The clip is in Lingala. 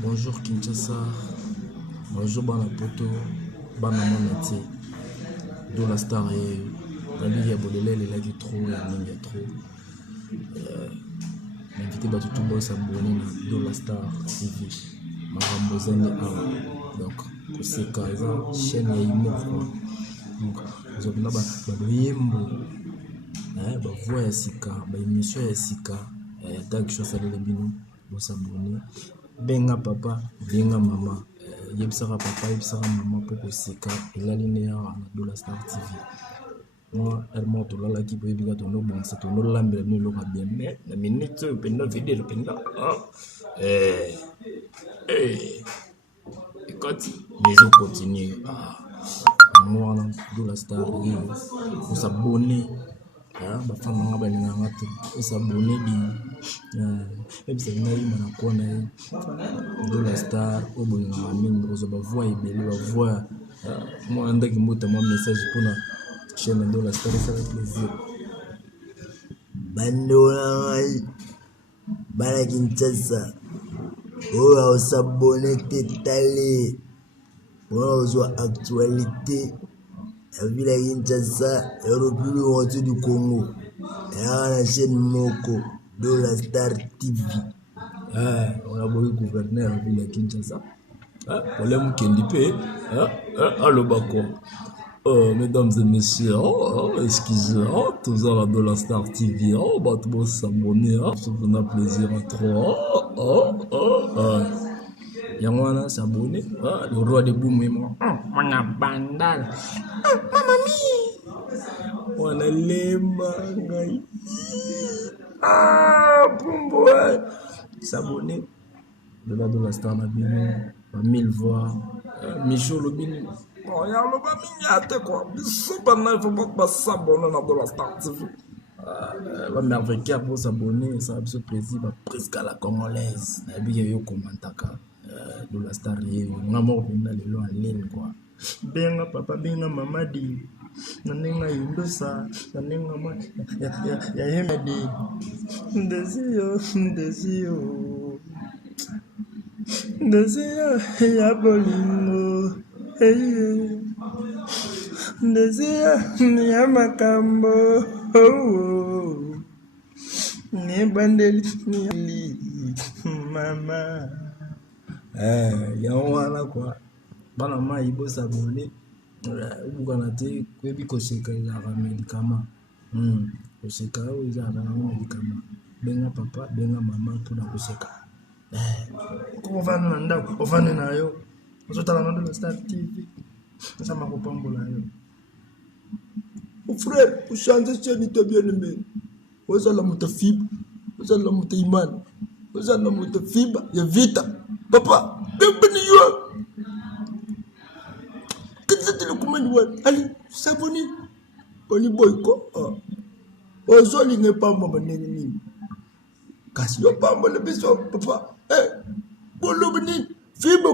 Bonjour Kinshasa, bonjour Banapoto, Banamonati, d'où la star est. La ligue à Bolélé, les lacs trop, la ligne est trop. Invité Batutu Boss à Boni, d'où la star TV. Marambozene A. Donc, c'est une chaîne à Imo. Donc, nous avons Badoyembo, voix à Sika, émission à Sika, tant que chose à l'élébino, vous abonnez. Benga papa, benga mama. Yebsara papa, yebsara maman pour que Sika, et la linéaire de la Star TV. Moi, elle m'a tout là qui peut bien ton nom, c'est ton nom là, mais nous l'aura bien. Mais la minute, le pendant, vidéo, le pendant. Et quand les autres continuent, moi, de la Star, on s'abonne. Bafana nga balinganga te osabone ebisa ngai manakona de la star obolinganga mingi ozoba voix ebele bavoix moi ndaki mbota mwa message mpona chaîne de la star esala plaisir bandola ngai bana Kinshasa oyo osabone te tale mpona ozwa actualité la ville à Kinshasa, Europe le roi du Congo. Et à la chaîne Moko de la Star TV. On a beau gouverneur la ville à Kinshasa. On l'aime Kendipe. Allo Bako. Mesdames et messieurs, excusez, tous à la de la Star TV. Bah, tout le monde s'abonner. Ça fait un plaisir à trop. Yangwana s'abonner. Le roi de Boumé. On a bandal. Maman mia. On a lemba. Pumbo. S'abonner. De la Star Nabino. 1000 voix. Michaud Lobini. Bon, y'a le bas mignate quoi. Super il faut pas s'abonner dans la Star TV. La merveille pour s'abonner, ça a ce plaisir. Presque à la congolaise. Et puis il y a eu commentaire. De la Star on a mort dans les lois en ligne quoi. Benga papa benga mama di nanenga yundosa nanenga ma ya yema di ndezio ya bolingo ndezio ya makambo ni bandeli ni mama Yawana quoi. Bana ma ibo s'abonner. Bukana te kwebi koseka ya médicament. Koseka o ya na médicament. Benga papa, benga mama pour na koseka. Ko vana na ndako, o vana na yo. Ozotala na de la Star TV. Ça m'a kopambola yo. Mon frère, pour changer chaîne toi bien aimé. Ozala muta fibre, ozala muta iman. Ozala muta fibre, ya vita. Papa, bienvenue yo. Qu'est-ce que tu le commandes? Allez, s'abonner. On y boy quoi? Ozoli n'est pas mon ennemi. Casse yo pas mon besoin, papa. Bon l'obni, fibre.